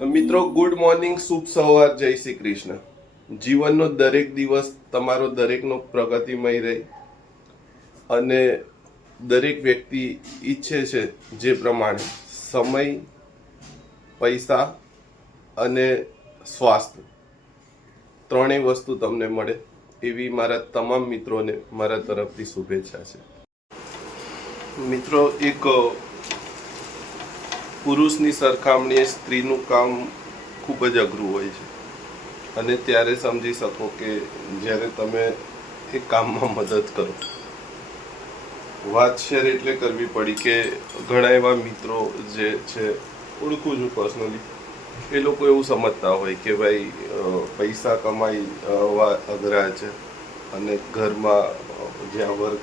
મિત્રો good morning, શુભ સવાર, જય શ્રી કૃષ્ણ. જીવનનો દરેક દિવસ તમારો દરેકનો પ્રગતિમય રહે અને દરેક વ્યક્તિ ઈચ્છે છે જે પ્રમાણે સમય, પૈસા અને સ્વાસ્થ્ય ત્રણેય વસ્તુ તમને મળે એવી મારા તમામ મિત્રોને મારા તરફથી શુભેચ્છા છે. મિત્રો, એક પુરુષની સરખામણીએ સ્ત્રીનું કામ ખૂબ જ અઘરું હોય છે અને ત્યારે સમજી શકો કે જ્યારે તમે એ કામમાં મદદ કરો. વાત શેર એટલે કરવી પડી કે ઘણા એવા મિત્રો જે છે, ઓળખું છું પર્સનલી, એ લોકો એવું સમજતા હોય કે ભાઈ પૈસા કમાવા અઘરા છે અને ઘરમાં જ્યાં વર્ક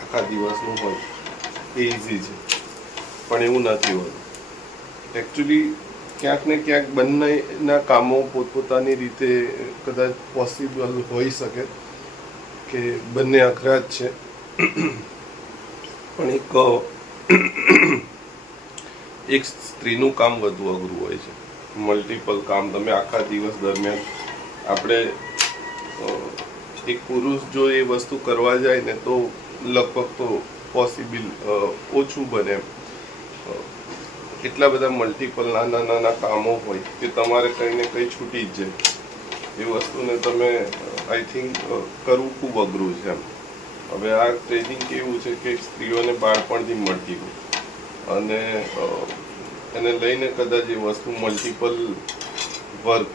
આખા દિવસનું હોય એ ઇઝી છે, પણ એવું નથી હોતું. એકચ્યુઅલી ક્યાંક ને ક્યાંક બંનેના કામો પોતપોતાની રીતે કદાચ પોસિબલ હોઈ શકે કે બંને અઘરા જ છે, પણ એક સ્ત્રીનું કામ વધુ અઘરું હોય છે. મલ્ટિપલ કામ તમે આખા દિવસ દરમિયાન, આપણે એક પુરુષ જો એ વસ્તુ કરવા જાય ને તો લગભગ તો પોસિબલ ઓછું બને. એટલા બધા મલ્ટિપલ નાના નાના કામો હોય કે તમારે કંઈ ને કંઈ છૂટી જ જાય. એ વસ્તુને તમે આઈ થિંક કરવું ખૂબ અઘરું છે. હવે આ ટ્રેનિંગ કેવું છે કે સ્ત્રીઓને બાળપણથી મળતી હોય અને એને લઈને કદાચ એ વસ્તુ મલ્ટિપલ વર્ક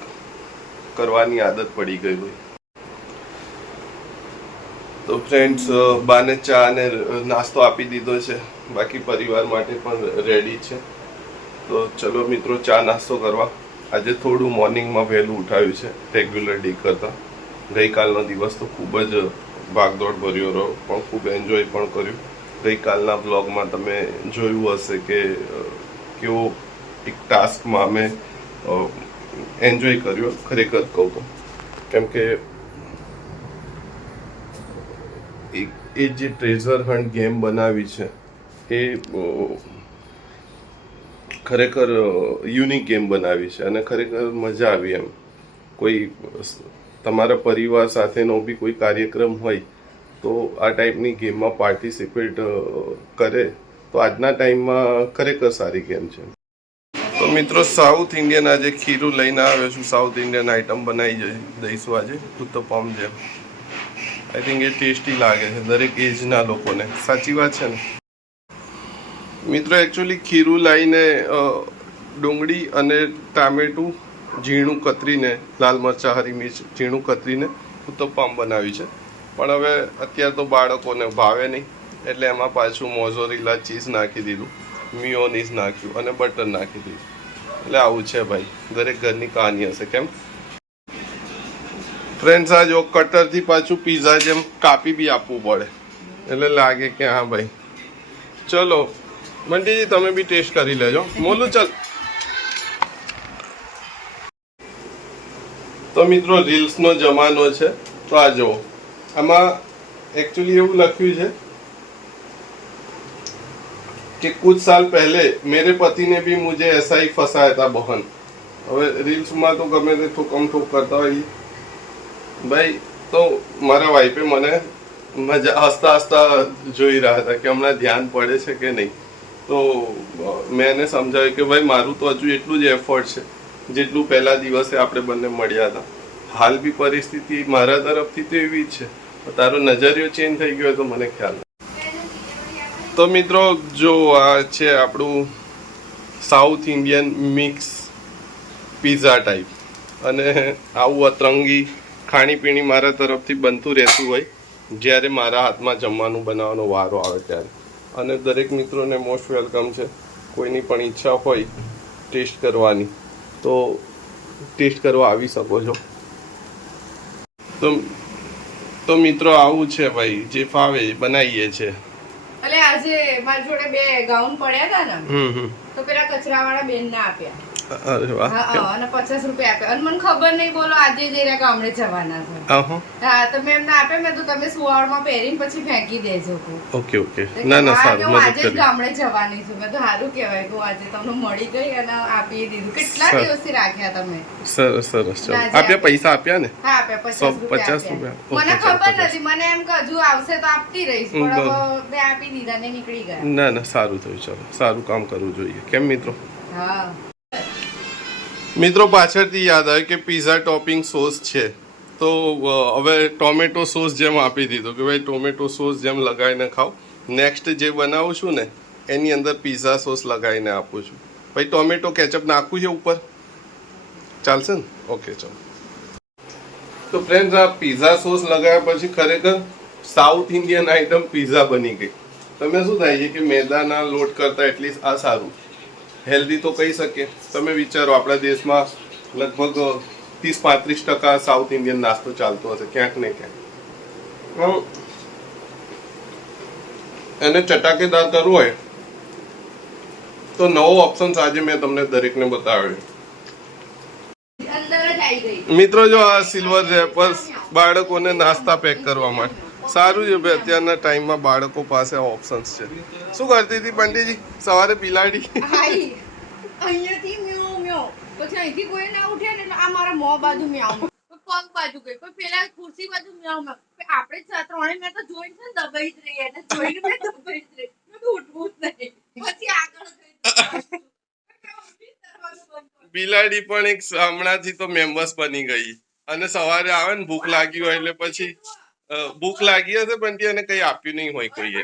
કરવાની આદત પડી ગઈ હોય. તો ફ્રેન્ડ્સ, બાને ચા અને નાસ્તો આપી દીધો છે, બાકી પરિવાર માટે પણ રેડી છે. તો ચલો મિત્રો, ચા નાસ્તો કરવા. આજે થોડું મોર્નિંગમાં વહેલું ઉઠાવ્યું છે રેગ્યુલર ડે કરતાં. ગઈકાલનો દિવસ તો ખૂબ જ ભાગદોડ ભર્યો રહ્યો, પણ ખૂબ એન્જોય પણ કર્યું. ગઈકાલના બ્લોગમાં તમે જોયું હશે કે કેવો એક ટાસ્કમાં અમે એન્જોય કર્યો, ખરેખર કહું તો. કેમ કે એ જે ટ્રેઝર હન્ટ ગેમ બનાવી છે એ ખરેખર યુનિક ગેમ બનાવી છે અને ખરેખર મજા આવી. એમ કોઈ તમારા પરિવાર સાથેનો બી કોઈ કાર્યક્રમ હોય તો આ ટાઈપની ગેમમાં પાર્ટિસિપેટ કરે તો આજના ટાઈમમાં ખરેખર સારી ગેમ છે. તો મિત્રો, સાઉથ ઇન્ડિયન આજે ખીરું લઈને આવ્યો છું. સાઉથ ઇન્ડિયન આઈટમ બનાવી દઈશું આજે, ઉત્તપમ જેમ. આઈ થિંક એ ટેસ્ટી લાગે છે દરેક એજના લોકોને. સાચી વાત છે ને મિત્રો? એકચ્યુઅલી ખીરું લાવીને ડુંગળી અને ટામેટું ઝીણું કતરીને, લાલ મરચાં, હરી મિર્ચ ઝીણું કતરીને ઉત્તપમ બનાવી છે. પણ હવે અત્યારે તો બાળકોને ભાવે નહીં એટલે એમાં પાછું મોઝોરેલા ચીઝ નાખી દીધું, મિયોનીઝ નાખ્યું અને બટર નાખી દીધું. એટલે આવું છે ભાઈ, દરેક ઘરની કહાની હશે. કેમ ફ્રેન્ડ્સ? આ જો કટરથી પાછું પીઝા જેમ કાપી બી આપવું પડે એટલે લાગે કે હા ભાઈ. ચલો બંટીજી, તમે બી ટેસ્ટ કરી લેજો. મોલું ચલ. તો મિત્રો, રીલ્સનો જમાનો છે તો આ જુઓ. આમાં एक्चुअली એવું લખ્યું છે कि कुछ साल पहले मेरे पति ने भी मुझे ऐसा ही फंसाया था बहन. હવે રીલ્સમાં તો ગમે તે ઠોકમ ઠોક કરતા હોય ભાઈ. તો મારા વાઈફે મને મજા હસતા હસતા જોઈ રહ્યા હતા કે હમણાં ધ્યાન પડે છે કે નહીં. તો મેં એને સમજાવ્યું કે ભાઈ મારું તો હજુ એટલું જ એફર્ટ છે જેટલું પહેલા દિવસે આપણે બંને મળ્યા હતા. હાલ બી પરિસ્થિતિ મારા તરફથી તો એવી જ છે, તારો નજરિયો ચેન્જ થઈ ગયો તો મને ખ્યાલ. તો મિત્રો જો, આ છે આપણું south Indian mix pizza type. અને આવું અતરંગી ખાણીપીણી મારા તરફથી બનતું રહેતું હોય જ્યારે મારા હાથમાં જમવાનું બનાવવાનો વારો આવે ત્યારે. અને દરેક મિત્રોને મોસ્ટ વેલકમ છે. કોઈની પણ ઈચ્છા હોય ટેસ્ટ કરવાની તો ટેસ્ટ કરવા આવી શકો છો. તો મિત્રો આવું છે ભાઈ, જે ફાવે બનાવીએ છે. એટલે આજે મારી જોડે બે ગાઉન પડ્યા હતા ને, તો પેલા કચરાવાળા બેન ના આપ્યા. અરે વાહ. હા અને 50 રૂપિયા આપ્યા અને મને ખબર નહીં બોલો આજે જ એરા ગામડે જવાના છે. હા તો મેં એમને આપ્યા મેં તો તમે સુવાળમાં પહેરીને પછી ફેંકી દેજો. ઓકે ઓકે ના ના સારું મદદ આજે જ કરી. ગામડે જવાની છું મેં તો સારું કહેવાય કે આજે તમને મળી ગઈ અને આપી દીધું. કેટલા દિવસથી રાખ્યા તમે? સરસ સરસ ચાલો આપ્યા પૈસા આપ્યા ને? હા આપ્યા 50 રૂપિયા. મને ખબર નથી મને એમ કે હજુ આવશે તો આપતી રહીશ પણ હવે મેં આપી દીધા ને નીકળી ગયા. ના ના સારું થયું ચાલો સારું કામ કરવું જોઈએ કેમ મિત્રો. હા મિત્રો પાછળથી યાદ આવે કે પીઝા ટોપિંગ સોસ છે તો હવે ટોમેટો સોસ જેમ આપી દીધો કે ભાઈ ટોમેટો સોસ જેમ લગાવીને ખાઓ. નેક્સ્ટ જે બનાવું છું ને એની અંદર પીઝા સોસ લગાવીને આપું છું. ભાઈ ટોમેટો કેચઅપ નાખવું છે ઉપર ચાલશે ને? ઓકે ચાલો. તો ફ્રેન્ડ્સ આ પીઝા સોસ લગાવ્યા પછી ખરેખર સાઉથ ઇન્ડિયન આઈટમ પીઝા બની ગઈ. તમે શું થાય છે કે મેદાના લોટ કરતા એટલીસ્ટ આ સારું હેલ્ધી તો કહી શકીએ. તમે વિચારો આપણા દેશમાં લગભગ 30-35% સાઉથ ઇન્ડિયન નાસ્તો ચાલતો હશે ક્યાંક ને ક્યાંક. એને ચટાકેદાર કરવું હોય તો નવો ઓપ્શન આજે મેં તમને દરેકને બતાવ્યો. મિત્રો જો આ સિલ્વર રેપર્સ બાળકોને નાસ્તા પેક કરવા માટે સારું છે ભાઈ. અત્યારના ટાઈમમાં બાળકો પાસે ઓપ્શન્સ છે. શું કરતી હતી પંડિતજી સવારે બિલાડી? અહીંયાથી મ્યાઉ મ્યાઉ પછી અહીંથી કોઈ ના ઉઠે ને આ મારા મોં બાજુ મ્યાઉ પગ બાજુ ગઈ કોઈ પેલા ખુરશી બાજુ મ્યાઉ મ્યાઉ આપણે ત્રણે મેં તો જોઈને છે ને દબાઈ જ રહી એને જોઈને મેં દબાઈ જ રહી મેં તો ઉઠવું જ નહીં પછી આગળ બિલાડી પણ એક હમણાંથી તો મેમ્બર્સ બની ગઈ અને સવારે આવે ને ભૂખ લાગી હોય એટલે પછી ભૂખ લાગી હશે પણ એને કઈ આપ્યું નહીં હોય કોઈએ.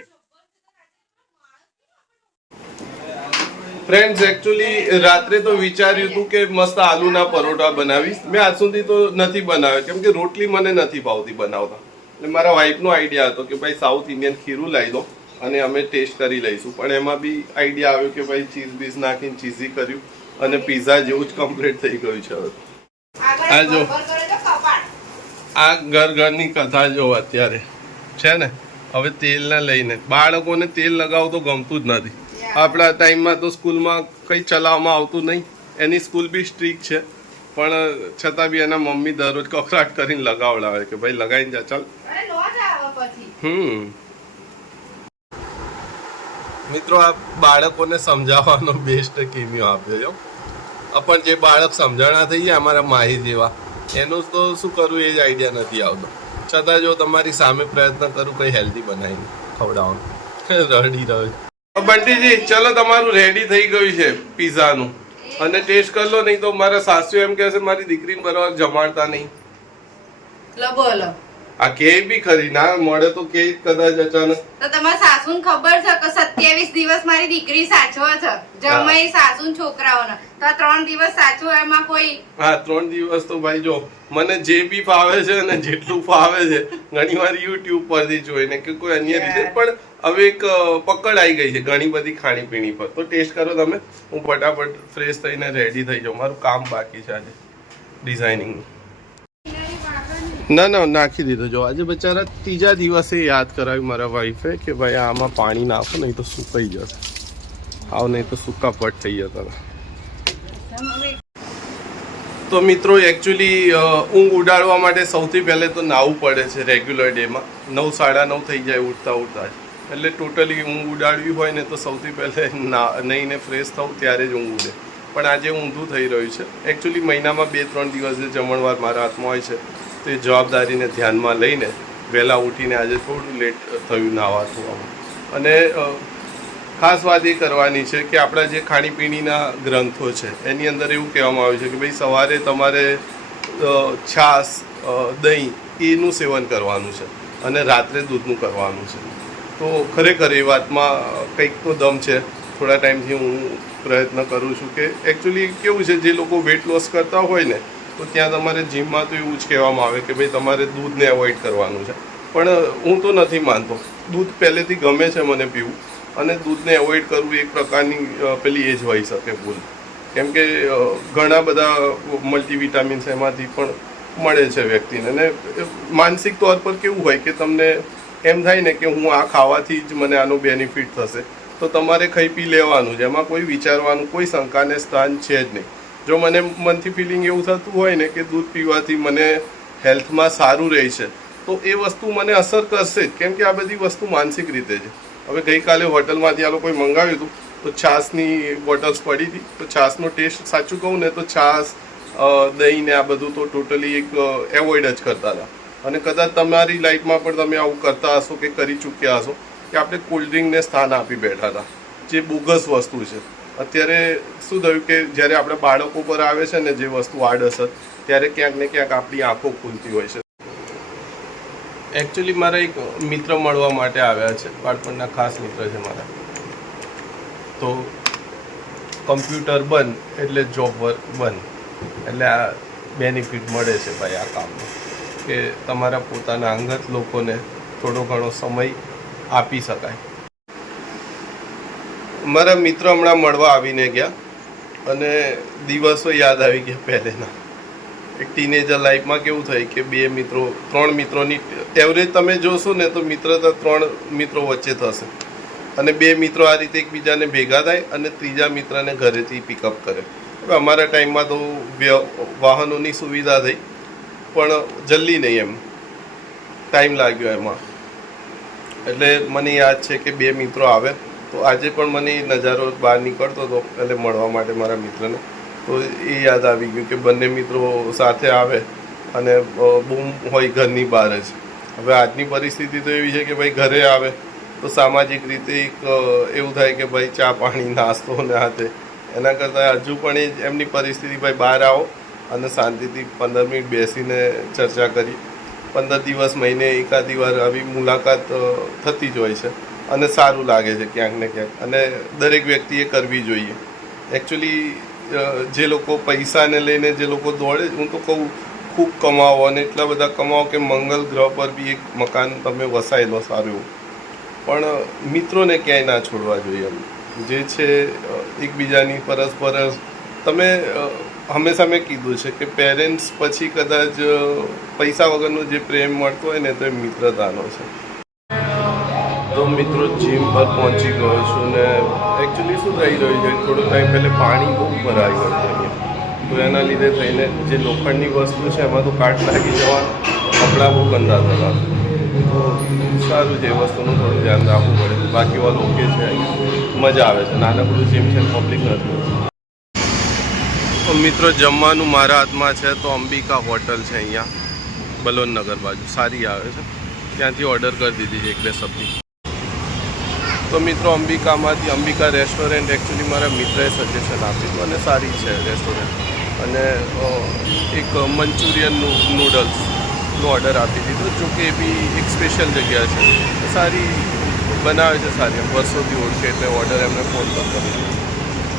ફ્રેન્ડ્સ એકચ્યુઅલી રાત્રે તો વિચાર્યું હતું કે મસ્ત આલુના પરોઠા બનાવીશ. મેં આજ સુધી તો નથી બનાવ્યા કેમ કે રોટલી મને નથી ભાવતી બનાવતા. એટલે મારા વાઈફનો આઈડિયા હતો કે ભાઈ સાઉથ ઇન્ડિયન ખીરું લાવી દો અને અમે ટેસ્ટ કરી લઈશું. પણ એમાં બી આઈડિયા આવ્યો કે ભાઈ ચીઝ બીઝ નાખીને ચીઝી કર્યું અને પીઝા જેવું જ કમ્પ્લીટ થઈ ગયું છે હવે. આ જો આ ઘરની કથા જો અત્યારે છે ને હવે તેલને લઈને બાળકોને તેલ લગાવવું તો ગમતું જ નથી. આપણા ટાઈમમાં તો સ્કૂલમાં કંઈ ચલાવવામાં આવતું નહીં. એની સ્કૂલ બી સ્ટ્રીક છે પણ છતાં બી એના મમ્મી દરરોજ કકડાટ કરીને લગાવડાવે કે ભાઈ લગાવીને જા ચાલ. મિત્રો આ બાળકોને સમજાવવાનો બેસ્ટ કેમિયો આપ્યો છે પણ જે બાળક સમજણા થઈ જાય અમારા માહિર જેવા એનું તો શું કરવું એ જ આઈડિયા નથી આવતો. છતાં જો તમારી સામે પ્રયત્ન કરું કંઈ હેલ્ધી બનાવીને ખવડાવવાનું રડી રહ્યો. બંટીજી ચલો તમારું રેડી થઈ ગયું છે પીઝાનું અને ટેસ્ટ કરી લો. નહીં તો મારા સાસુ એમ કહે છે મારી દીકરીને બરાબર જમાડતા નહીં. બોલો આ કે બી ખરી ના મળે તો કે કદાચ અચાનક તો તમારા સાસુને ખબર છે કે 27 દિવસ મારી દીકરી સાચવો છે જમાઈ સાસુ છોકરાઓને તો 3 દિવસ સાચવો એમાં કોઈ હા 3 દિવસ તો ભાઈ જો મને જે બી ફાવે છે અને જેટલું ફાવે છે ઘણી વાર યુટ્યુબ પરથી જોઈને કે કોઈ અન્ય રીતે પણ હવે એક પકડ આવી ગઈ છે ઘણી બધી ખાણીપીણી પર. તો ટેસ્ટ કરો તમે. હું ફટાફટ ફ્રેશ થઈને રેડી થઈ જાઉં. મારું કામ બાકી છે આજે ડિઝાઇનિંગનું. ના ના નાખી દીધો. જો આજે બચારા ત્રીજા દિવસે યાદ કરાવ્યું મારા વાઈફે કે ભાઈ આમાં પાણી નાખો નહીં તો સુકાઈ જશે. આવ નહીં તો સૂકા પટ થઈ જતા. તો મિત્રો એકચ્યુઅલી ઊંઘ ઉડાડવા માટે સૌથી પહેલે તો નાહવું પડે છે રેગ્યુલર ડેમાં. 9-9:30 થઈ જાય ઉઠતા ઉઠતા એટલે ટોટલી ઊંઘ ઉડાડવી હોય ને તો સૌથી પહેલે નહીને ફ્રેશ થવું ત્યારે જ ઊંઘ ઉડે. પણ આજે ઊંધું થઈ રહ્યું છે. એકચ્યુઅલી મહિનામાં 2-3 દિવસ જે જમણવાર મારા હાથમાં હોય છે તો એ જવાબદારીને ધ્યાનમાં લઈને વહેલા ઉઠીને આજે થોડું લેટ થયું નાહવા ધોવામાં. અને ખાસ વાત એ કરવાની છે કે આપણા જે ખાણીપીણીના ગ્રંથો છે એની અંદર એવું કહેવામાં આવ્યું છે કે ભાઈ સવારે તમારે છાશ દહીં એનું સેવન કરવાનું છે અને રાત્રે દૂધનું કરવાનું છે. તો ખરેખર એ વાતમાં કંઈક તો દમ છે. થોડા ટાઈમથી હું પ્રયત્ન કરું છું કે એકચ્યુઅલી કેવું છે જે લોકો વેટ લોસ કરતા હોય ને તો ત્યાં તમારે જીમમાં તો એવું જ કહેવામાં આવે કે ભાઈ તમારે દૂધને એવોઇડ કરવાનું છે. પણ હું તો નથી માનતો. દૂધ પહેલેથી ગમે છે મને પીવું અને દૂધને એવોઇડ કરવું એક પ્રકારની પેલી એજ હોઈ શકે ભૂલ. કેમ કે ઘણા બધા મલ્ટીવિટામિન્સ એમાંથી પણ મળે છે વ્યક્તિને. અને માનસિક તौर પર કેવું હોય કે તમને એમ થાય ને કે હું આ ખાવાથી જ મને આનો બેનિફિટ થશે તો તમારે ખાઈ પી લેવાનું છે. એમાં કોઈ વિચારવાનું કોઈ શંકાને સ્થાન છે જ નહીં. જો મને મનથી ફિલિંગ એવું થતું હોય ને કે દૂધ પીવાથી મને હેલ્થમાં સારું રહે છે તો એ વસ્તુ મને અસર કરશે જ, કેમ કે આ બધી વસ્તુ માનસિક રીતે છે. હવે ગઈકાલે હોટલમાંથી આ લોકોએ મંગાવ્યું હતું તો છાશની બોટલ્સ પડી હતી, તો છાશનો ટેસ્ટ સાચું કહું ને તો છાશ દહીં ને આ બધું તો ટોટલી એક એવોઇડ જ કરતા હતા. અને કદાચ તમારી લાઈફમાં પણ તમે આવું કરતા હશો કે કરી ચૂક્યા હશો કે આપણે કોલ્ડ ડ્રિંકને સ્થાન આપી બેઠા હતા, જે બોગસ વસ્તુ છે. અત્યારે શું થયું કે જ્યારે આપણે બાળકો પર આવે છે ને જે વસ્તુ આડઅસર, ત્યારે ક્યાંક ને ક્યાંક આપણી આંખો ખુલતી હોય છે. એકચ્યુઅલી મારા એક મિત્ર મળવા માટે આવ્યા છે, બાળપણના ખાસ મિત્ર છે મારા. તો કમ્પ્યુટર બંધ એટલે જોબ વર્ક બંધ, એટલે આ બેનિફિટ મળે છે ભાઈ આ કામનો, કે તમારા પોતાના અંગત લોકોને થોડો ઘણો સમય આપી શકાય. મારા મિત્ર હમણાં મળવા આવીને ગયા અને દિવસો યાદ આવી ગયા પહેલેના. એક ટીનેજર લાઈફમાં કેવું થાય કે ત્રણ મિત્રોની એવરેજ તમે જોશો ને તો મિત્રતા 3 મિત્રો વચ્ચે થશે અને 2 મિત્રો આ રીતે એકબીજાને ભેગા થાય અને ત્રીજા મિત્રને ઘરેથી પિકઅપ કરે. હવે અમારા ટાઈમમાં તો વાહનોની સુવિધા થઈ પણ જલ્દી નહીં, એમ ટાઈમ લાગ્યો એમાં. એટલે મને યાદ છે કે 2 મિત્રો આવે તો આજે પણ મને નજારો બહાર નીકળતો હતો એટલે મળવા માટે મારા મિત્રને, તો એ યાદ આવી ગયું કે બંને મિત્રો સાથે આવે અને બૂમ હોય ઘરની બહાર જ. હવે આજની પરિસ્થિતિ તો એવી છે કે ભાઈ ઘરે આવે તો સામાજિક રીતે એક એવું થાય કે ભાઈ ચા પાણી નાસ્તો ને હાથે, એના કરતાં હજુ પણ એમની પરિસ્થિતિ ભાઈ બહાર આવો અને શાંતિથી 15 મિનિટ બેસીને ચર્ચા કરી. 15 દિવસ મહિને એકાદી વાર આવી મુલાકાત થતી જ હોય છે અને સારું લાગે છે ક્યાંક ને ક્યાંક, અને દરેક વ્યક્તિએ કરવી જોઈએ. એકચ્યુઅલી જે લોકો પૈસાને લઈને જે લોકો દોડે, હું તો કહું ખૂબ કમાવો અને એટલા બધા કમાવો કે મંગળ ગ્રહ પર બી એક મકાન તમે વસાઈ લો સારું એવું, પણ મિત્રોને ક્યાંય ના છોડવા જોઈએ. જે છે એકબીજાની પરસ્પર તમે હંમેશા મેં કીધું છે કે પેરેન્ટ્સ પછી કદાચ પૈસા વગરનો જે પ્રેમ મળતો હોય ને તો એ મિત્રતાનો છે. તો મિત્રો જીમ પર પહોંચી ગયો છું ને એકચ્યુઅલી શું થઈ રહ્યું છે, થોડો ટાઈમ પહેલાં પાણી બહુ ભરાઈ ગયું છે અહીંયા, તો એના લીધે થઈને જે લોખંડની વસ્તુ છે એમાં તો કાટ લાગી જવાનું, કપડાં બહુ ગંદા થતા. તો સારું છે, એ વસ્તુનું થોડું ધ્યાન રાખવું પડે. બાકી ઓલ ઓકે છે, મજા આવે છે. નાનકડું જીમ છે, પબ્લિક નથી. તો મિત્રો જમવાનું મારા હાથમાં છે, તો અંબિકા હોટલ છે અહીંયા બલોનનગર બાજુ, સારી આવે છે, ત્યાંથી ઓર્ડર કરી દીધી છે 1-2 સબ્જી. તો મિત્રો અંબિકા રેસ્ટોરન્ટ એકચ્યુઅલી મારા મિત્રએ સજેશન આપ્યું અને સારી છે રેસ્ટોરન્ટ. અને એક મંચુરિયન નૂડલ્સનો ઓર્ડર આપી દીધો, જો કે એ બી એક સ્પેશિયલ જગ્યા છે, સારી બનાવે છે, સારી વર્ષોથી ઓળખે એટલે ઓર્ડર એમને ફોન પર કર્યો.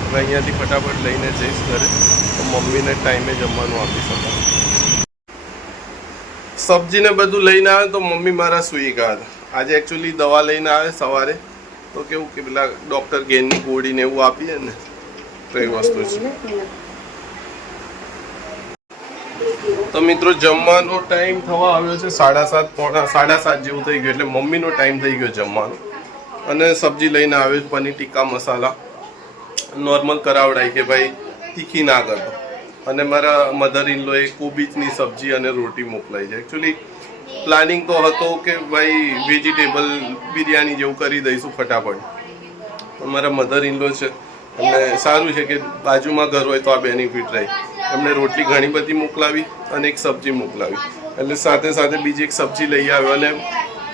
હવે અહીંયાથી ફટાફટ લઈને જઈશ ઘરે, તો મમ્મીને ટાઈમે જમવાનું આપી શકાય. સબ્જીને બધું લઈને આવે તો મમ્મી મારા સૂઈ ગયા હતા. આજે એકચ્યુઅલી દવા લઈને આવે સવારે, તો કેવું કે પેલા ડૉક્ટર ગેનની ગોળીને એવું આપીએ ને, તો એ વસ્તુ છે. તો મિત્રો જમવાનો ટાઈમ થવા આવ્યો છે 7:30 પોણા 7:30 જેવું થઈ ગયું, એટલે મમ્મીનો ટાઈમ થઈ ગયો જમવાનો. અને સબ્જી લઈને આવે પનીર ટીકા મસાલા, નોર્મલ કરાવડાય કે ભાઈ તીખી ના કરતો. અને મારા મધર ઇન લોએ કોબીજની સબ્જી અને રોટી મોકલાઈ છે. એકચ્યુઅલી પ્લાનિંગ તો હતો કે ભાઈ વેજીટેબલ બિરયાની જેવું કરી દઈશું ફટાફટ, પણ મારા મધર ઇન લો છે એમને સારું છે કે બાજુમાં ઘર હોય તો આ બેનિફિટ રહે. એમને રોટલી ઘણી બધી મોકલાવી અને એક સબ્જી મોકલાવી, એટલે સાથે સાથે બીજી એક સબ્જી લઈ આવ્યો. અને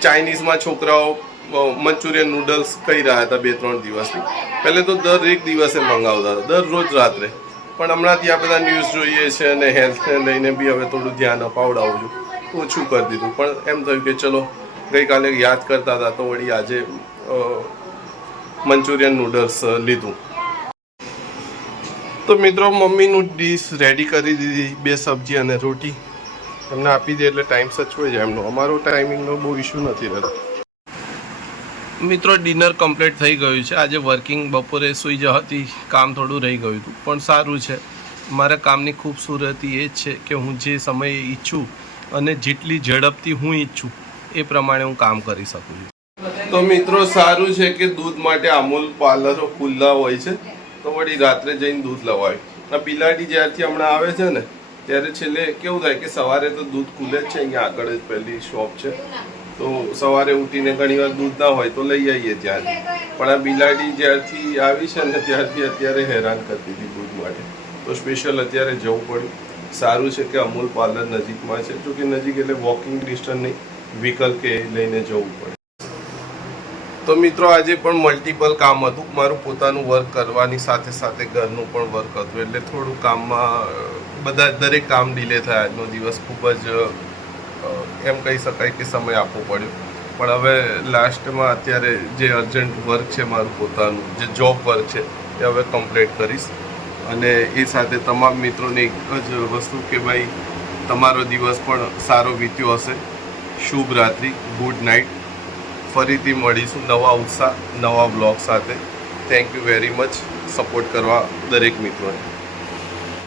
ચાઇનીઝમાં છોકરાઓ મંચુરિયન નૂડલ્સ કહી રહ્યા હતા 2-3 દિવસથી. પહેલે તો દરેક દિવસે મંગાવતા હતા, દરરોજ રાત્રે, પણ હમણાંથી આ બધા ન્યૂઝ જોઈએ છે અને હેલ્થને લઈને બી હવે થોડું ધ્યાન અપાવડાવું છું, ઓછું કરી દીધું. પણ એમ થયું કે ચલો ગઈકાલે યાદ કરતા હતા તો વળી આજે મંચુરિયન નૂડલ્સ લીધું. તો મિત્રો મમ્મીનું ડીશ રેડી કરી દીધી, 2 સબ્જી અને રોટી એમને આપી દે એટલે ટાઈમ સચવાઈ જાય એમનો. અમારો ટાઈમિંગનો બહુ ઇશ્યુ નથી રહેતો. મિત્રો ડિનર કમ્પ્લીટ થઈ ગયું છે. આજે વર્કિંગ બપોરે સૂઈ જવાથી કામ થોડું રહી ગયું હતું, પણ સારું છે. મારા કામની ખૂબસૂરતી એ જ છે કે હું જે સમયે ઈચ્છું અને જેટલી ઝડપથી હું ઈચ્છું એ પ્રમાણે હું કામ કરી શકું છું. તો મિત્રો સારું છે કે દૂધ માટે અમૂલ પાર્લરો ખુલ્લા હોય છે, તો વળી રાત્રે જઈને દૂધ લવાય. આ બિલાડી જ્યારથી હમણાં આવે છે ને ત્યારે છેલ્લે કેવું થાય કે સવારે તો દૂધ ખુલે જ છે, અહીંયા આગળ જ પહેલી શોપ છે, તો સવારે ઉઠીને ઘણીવાર દૂધ ના હોય તો લઈ આવીએ ત્યાંથી. પણ આ બિલાડી જ્યારથી આવી છે ને ત્યારથી અત્યારે હેરાન કરતી હતી દૂધ માટે, તો સ્પેશિયલ અત્યારે જવું પડ્યું. સારું છે કે અમૂલ પાર્લર નજીકમાં છે, જો કે નજીક એટલે વોકિંગ ડિસ્ટન્સ નહીં, વ્હીકલ કે લઈને જવું પડે. તો મિત્રો આજે પણ મલ્ટિપલ કામ હતું, મારું પોતાનું વર્ક કરવાની સાથે સાથે ઘરનું પણ વર્ક હતું, એટલે થોડું કામમાં દરેક કામ ડિલે થયા. આજનો દિવસ ખૂબ જ એમ કહી શકાય કે સમય આપવો પડ્યો. પણ હવે લાસ્ટમાં અત્યારે જે અર્જન્ટ વર્ક છે મારું પોતાનું જે જોબ વર્ક છે એ હવે કમ્પ્લીટ કરીશ. અને એ સાથે તમામ મિત્રોને એક જ વસ્તુ કે ભાઈ તમારો દિવસ પણ સારો વીત્યો હશે. શુભ રાત્રિ, ગુડ નાઇટ. ફરીથી મળીશું નવા ઉત્સાહ નવા બ્લોગ સાથે. Thank you very much support કરવા દરેક મિત્રોને.